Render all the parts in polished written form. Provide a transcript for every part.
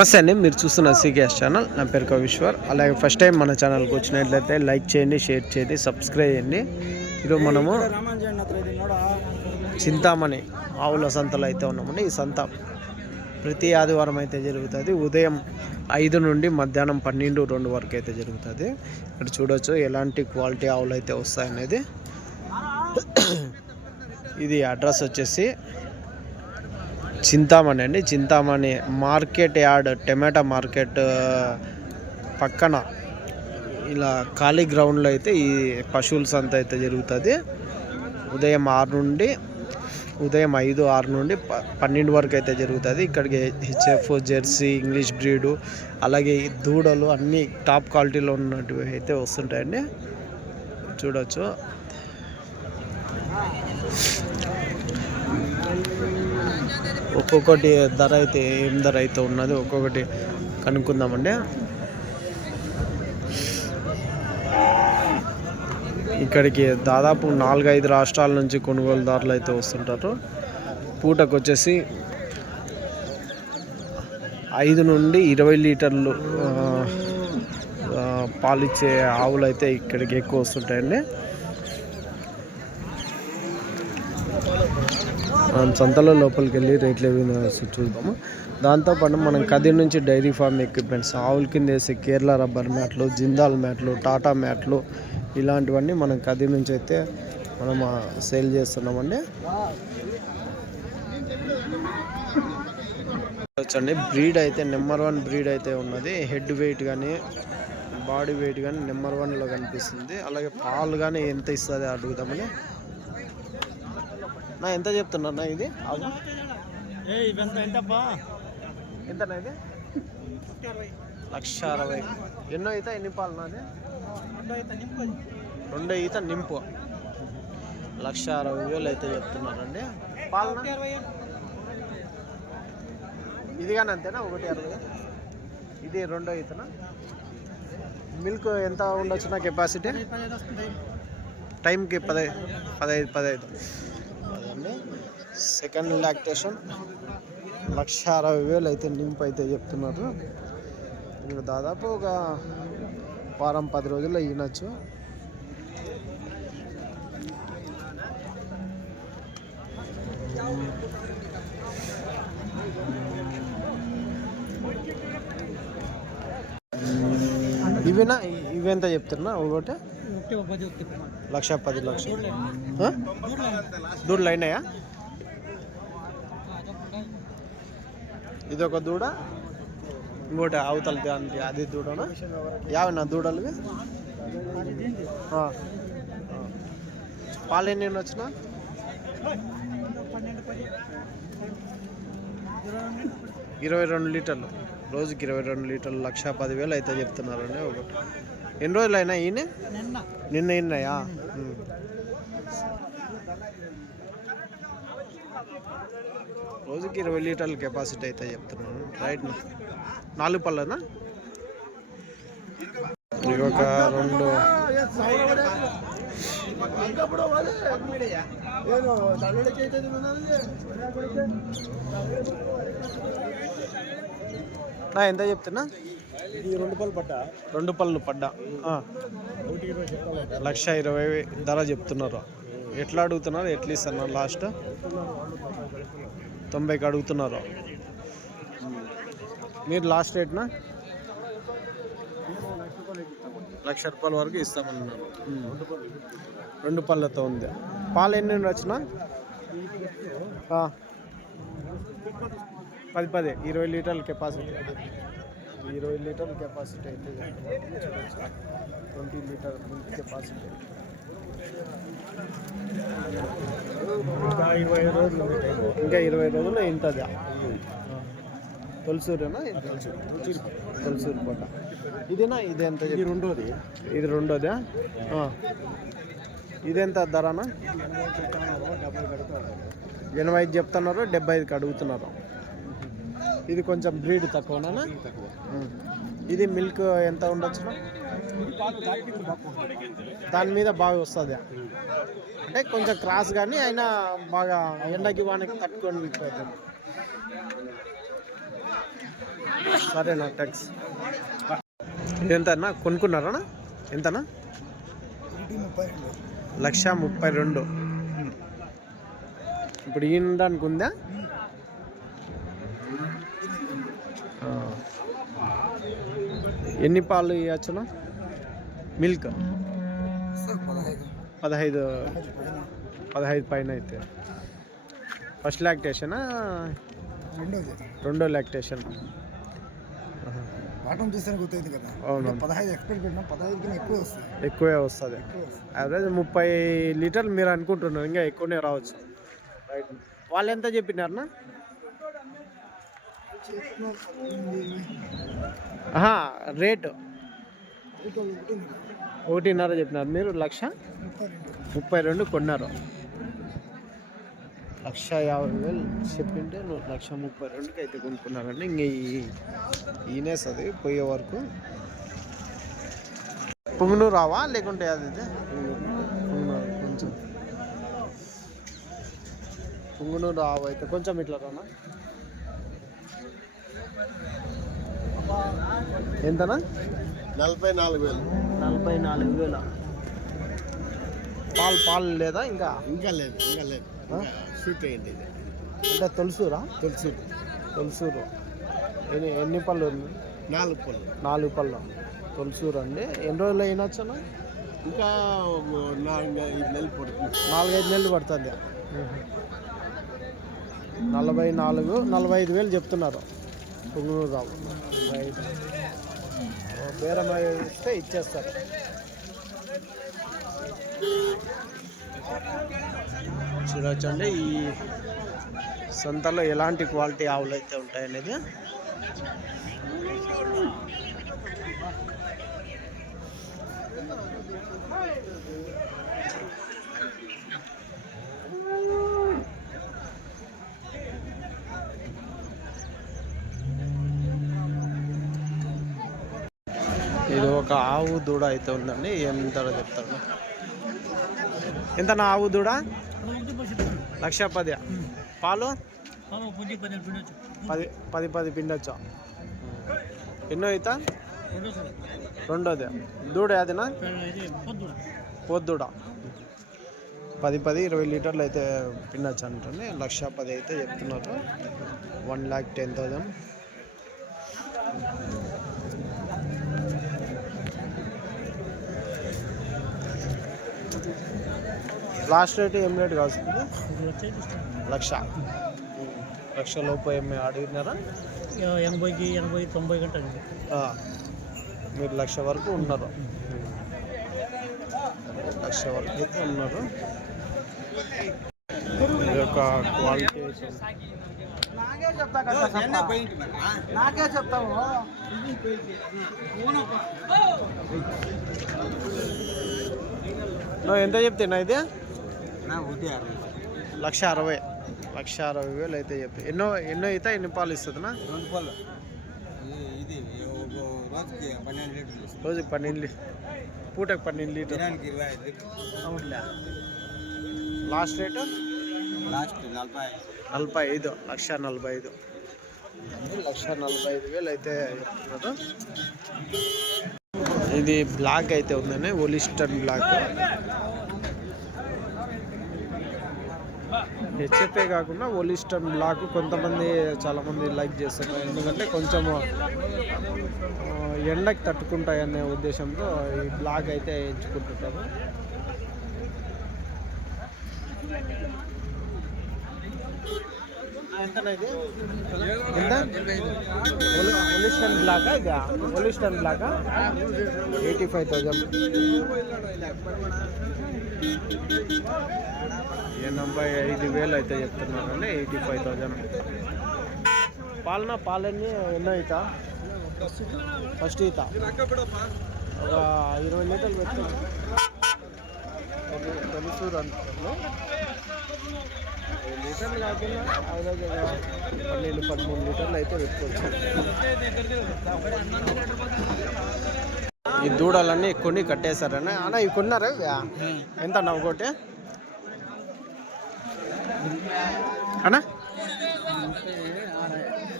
నమస్తే అండి, మీరు చూస్తున్న సీకేఎస్ ఛానల్. నా పేరు కవిశ్వర్. అలాగే ఫస్ట్ టైం మన ఛానల్కి వచ్చినట్లయితే లైక్ చేయండి, షేర్ చేయండి, సబ్స్క్రైబ్ చేయండి. ఈరోజు మనము చింతామణి ఆవుల సంతలో అయితే ఉన్నామండి. ఈ సంత ప్రతి ఆదివారం అయితే జరుగుతుంది. ఉదయం 5 నుండి మధ్యాహ్నం 12-2 వరకు అయితే జరుగుతుంది. ఇక్కడ చూడవచ్చు ఎలాంటి క్వాలిటీ ఆవులు అయితే వస్తాయనేది. ఇది అడ్రస్ వచ్చేసి చింతామణి అండి. చింతామణి మార్కెట్ యార్డ్, టమాటా మార్కెట్ పక్కన ఇలా ఖాళీ గ్రౌండ్లో అయితే ఈ పశువుల సంత అయితే జరుగుతుంది. ఉదయం 5, 6 నుండి 12 వరకు అయితే జరుగుతుంది. ఇక్కడికి హెచ్ఎఫ్, జెర్సీ, ఇంగ్లీష్ బ్రీడు, అలాగే దూడలు అన్నీ టాప్ క్వాలిటీలో ఉన్నటివి అయితే వస్తుంటాయండి. చూడవచ్చు. ఒక్కొక్కటి ధర అయితే ఏం ధర అయితే ఉన్నది ఒక్కొక్కటి కనుక్కుందామండి. ఇక్కడికి దాదాపు 4-5 రాష్ట్రాల నుంచి కొనుగోలుదారులు అయితే వస్తుంటారు. పూటకు వచ్చేసి 5 నుండి 20 లీటర్లు పాలిచ్చే ఆవులు అయితే ఇక్కడికి ఎక్కువ వస్తుంటాయండి. మనం సంతలో లోపలికి వెళ్ళి రేట్లు ఏవి చూద్దాము. దాంతోపాటు మనం కదిరి నుంచి డైరీ ఫార్మ్ ఎక్విప్మెంట్స్, ఆవుల కింద వేసే కేరళ రబ్బర్ మ్యాట్లు, జిందాల్ మ్యాట్లు, టాటా మ్యాట్లు, ఇలాంటివన్నీ మనం కదిరి నుంచి అయితే మనం సేల్ చేస్తున్నామండి. వచ్చండి, బ్రీడ్ అయితే నెంబర్ 1 బ్రీడ్ అయితే ఉన్నది. హెడ్ వెయిట్ కానీ బాడీ వెయిట్ కానీ నెంబర్ 1లో కనిపిస్తుంది. అలాగే పాలు కానీ ఎంత ఇస్తుంది అడుగుదామని. నా ఎంత చెప్తున్నా ఇది? ఎంతనా ఇది? 1,60,000. ఎన్నో ఈత, ఎన్ని పాలు నాది? 2 ఈత నింపు. 1,60,000 అయితే చెప్తున్నారండి. పాలు ఇది కానీ అంతేనా? 1,60,000. ఇది 2 ఈతనా? మిల్క్ ఎంత ఉండొచ్చు నా కెపాసిటీ? టైంకి 15. అదండి. సెకండ్ లాక్టేషన్ 1,60,000 అయితే నింపు అయితే చెప్తున్నారు. ఇక్కడ దాదాపు ఒక వారం 10 రోజుల్లో ఈనొచ్చు. ఇవేనా? ఇవెంత చెప్తున్నా? ఒకటి 1,10,00,000. దూడలు అయినాయా? ఇది ఒక దూడ, ఇంకోటి అవతల దానికి అది దూడనా? యావనా దూడలు? పాలు ఎన్ని వచ్చినా? 22 లీటర్లు. రోజుకి 22 లీటర్లు. 1,10,000 అయితే చెప్తున్నారండి. ఒకటి ఎన్ని రోజులు అయినా ఈయన? నిన్న ఈనాయా? రోజుకి 20 లీటర్ల కెపాసిటీ అయితే చెప్తున్నాను. రైట్. 4 పళ్ళనా? ఇవి ఒక 2. నా ఎంత చెప్తున్నా? 2 పళ్ళు పడ్డా. 1,20,000 ధర చెప్తున్నారు. ఎట్లా అడుగుతున్నారు? ఎట్లా ఇస్తున్నారు? లాస్ట్ 90కి అడుగుతున్నారు. మీరు లాస్ట్ రేట్నా? 1,00,000 రూపాయల వరకు ఇస్తామన్నారు. 2 పళ్ళతో ఉంది. పాలు ఎన్ని వచ్చినా? 10, 20 లీటర్ల కెపాసిటీ. 20 లీటర్ల కెపాసిటీ అయితే 20 లీటర్ మిల్క్ కెపాసిటీ. ఇంకా 20 రోజులు ఇంతది. తొలసూరేనా? తొలసూరు పూట. ఇదేనా? ఇది ఎంత? ఇది 2ది. ఇది 2దా? ఇదెంత ధరనా? 85 చెప్తున్నారు. 75కి అడుగుతున్నారు. ఇది కొంచెం బ్రీడ్ తక్కువనా? ఇది మిల్క్ ఎంత ఉండొచ్చు? దాని మీద బాగా వస్తుంది. అంటే కొంచెం క్రాస్ కానీ అయినా బాగా ఎండకి వానకి తట్టుకొని విడిపోతుంది. సరేనా థ్యాంక్స్. ఎంతన్నా కొనుక్కున్నారా? ఎంతనా? 1,32,000. ఇప్పుడు ఈనడానికి ఉందా? ఎన్ని పాలు ఇవ్వచ్చునా? మిల్క్ 15 పైన అయితే. ఫస్ట్ లాక్టేషనా? రెండో లాక్టేషన్. అవును, ఎక్కువే వస్తుంది. యావరేజ్ 30 లీటర్లు మీరు అనుకుంటున్నారు, ఇంకా ఎక్కువనే రావచ్చు. రైట్. వాళ్ళు ఎంత చెప్పినారనా? రేటు 1.5 చెప్పినారు. మీరు 1,32,000 కొన్నారు. 1,50,000 చెప్పింటే 1,32,000కి అయితే కొనుక్కున్నారండి. ఇంక ఈనేస్తుంది పోయే వరకు. పుంగనూరు రావా లేకుంటే అది కొంచెం పుంగనూరు రావు అయితే కొంచెం ఇట్లా రానా? ఎంతనా? 44,000. 44,000. పాలు లేదా? ఇంకా లేదు. షూట్ అయ్యింది. అంటే తొలసూరు. ఎన్ని పళ్ళు ఉంది? 4 పళ్ళు. తొలసూరు అండి. ఎన్ని రోజులు అయినొచ్చు? ఇంకా 4-5 నెలలు పడుతుంది. 4-5 నెలలు పడుతుంది. 45,000 చెప్తున్నారు పుంగనూరు రావు. రైట్. బేరం ఇస్తే ఇచ్చేస్తారు. చూడొచ్చండి ఈ సంతలో ఎలాంటి క్వాలిటీ ఆవులు అయితే ఉంటాయనేది. ఇది ఒక ఆవు దూడ అయితే ఉందండి. ఎంత చెప్తాడు? ఎంత నా ఆవు దూడ? 1,10,000. పాలు 10 పిండొచ్చా? ఎన్నో అవుతా? రెండోది. దూడ అదినా? పొద్దుడ 10-20 లీటర్లు అయితే పిండొచ్చు అంటుంది. 1,10,000 అయితే చెప్తున్నారు. 1,10,000. లాస్ట్ రేట్ ఏం రేట్ కావస్తుంది? 1,00,000 లోపు ఏమి అడిగినారా? 80-90 గంటలు. మీరు 1,00,000 వరకు ఉన్నారు. 1,00,000 వరకు అయితే ఉన్నారు. ఇది ఒక క్వాలిటీ. నాకే చెప్తావు. ఎంత చెప్తున్నా ఇది? 1,60,000. 1,60,000 అయితే చెప్పి. ఎన్నో అయితే ఎన్ని పాలు ఇస్తుందినా? 2 పాలు. ఇది రోజుకి 12 పూటకి 12 లీటర్. అవునులే. Last rate 45. 1,45,000. 1,45,000 అయితే చెప్తున్నారు. ఇది బ్లాక్ అయితే ఉందండి, ఒలిస్టన్ బ్లాక్. హెచ్ఎఫ్ఏ కాకుండా ఒలిస్టన్ బ్లాక్ చాలామంది లైక్ చేస్తారు. ఎందుకంటే కొంచెం ఎండకి తట్టుకుంటాయి అనే ఉద్దేశంతో ఈ బ్లాక్ అయితే ఎంచుకుంటుంటారు. ఎంతనా ఇది? ఎంత? ఒలిస్టన్ బ్లాకా? ఇది ఒలిస్టన్ బ్లాకా? 85,000. 85,000 అయితే చెప్తున్నారండి. 85,000. పాలన్నీ ఎన్నో అవుతా? ఫస్ట్ ఈత ఒక 20 లీటర్లు పెట్టుకున్నాను. తొలసూరు అనుకుంటున్నాను. 20 లీటర్లు కాకుండా యావరేజ్ 12-13 లీటర్లు అయితే పెట్టుకోవచ్చు. ఈ దూడలన్నీ కొన్ని కట్టేశారని అన్న. ఇవి కొన్నారా? ఎంత అన్న ఒకటి అన్నా?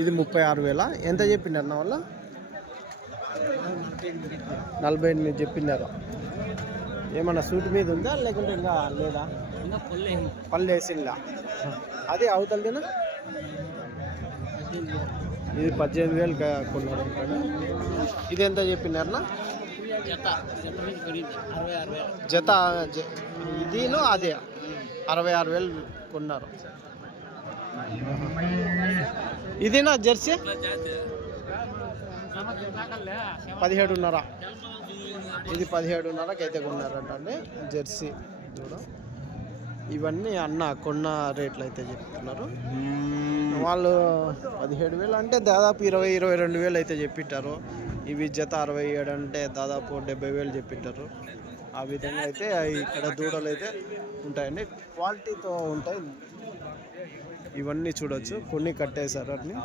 ఇది 36,000. ఎంత చెప్పినారు నా వల్ల? 48 చెప్పినారు. ఏమన్నా సూట్ మీద ఉందా లేకుంటే ఇంకా లేదా? పళ్ళు వేసిందా? అది అవతలదేనా? ఇది 18,000 కొన్నారు. ఇది ఎంత చెప్పినారనా? జత ఇదిను అదే 66,000 కొన్నారు. ఇదేనా జెర్సీ? 17,500. ఇది 17,500కి అయితే కొన్నారంటే జెర్సీ చూడ. ఇవన్నీ అన్న కొన్న రేట్లు అయితే చెప్తున్నారు. వాళ్ళు 17,000 అంటే దాదాపు 22,000 అయితే చెప్పిట్టారు. ఇవి జత 67 అంటే దాదాపు 70,000 చెప్పిట్టారు. ఆ విధంగా అయితే ఇక్కడ దూడలు అయితే ఉంటాయండి, క్వాలిటీతో ఉంటాయి. ఇవన్నీ చూడొచ్చు, కొన్ని కట్టేశారు అన్ని.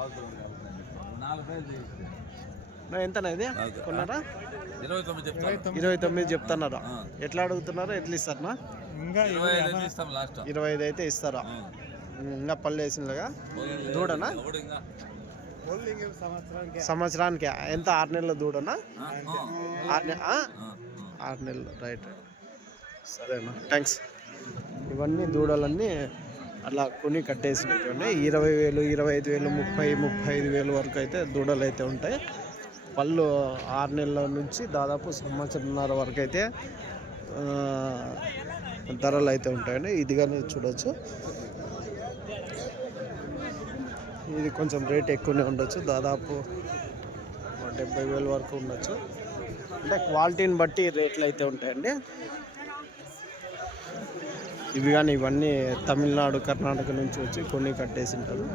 ఎంతనా ఇది కొన్నారా? 29 చెప్తున్నారా? ఎట్లా అడుగుతున్నారా? ఎట్లా ఇస్తారా? 25 అయితే ఇస్తారా? ఇంకా పళ్ళు వేసిందిగా దూడనా? సంవత్సరానికి ఎంత? 6 నెలల దూడనా? 6 నెలలు. రైట్, సరేనా, థ్యాంక్స్. ఇవన్నీ దూడలన్నీ అలా కొని కట్టేసినటువంటి 20,000, 25,000, 35,000 వరకు అయితే దూడలు అయితే ఉంటాయి. పళ్ళు 6 నెలల నుంచి దాదాపు సంవత్సరంన్నర వరకు అయితే ధరలు అయితే ఉంటాయండి. ఇదిగానే చూడవచ్చు. ఇది కొంచెం రేట్ ఎక్కువనే ఉండొచ్చు, దాదాపు 70,000 వరకు ఉండొచ్చు. అంటే క్వాలిటీని బట్టి రేట్లు అయితే ఉంటాయండి. ఇవి కానీ ఇవన్నీ తమిళనాడు, కర్ణాటక నుంచి వచ్చి కొన్ని కట్టేసి ఉంటారు.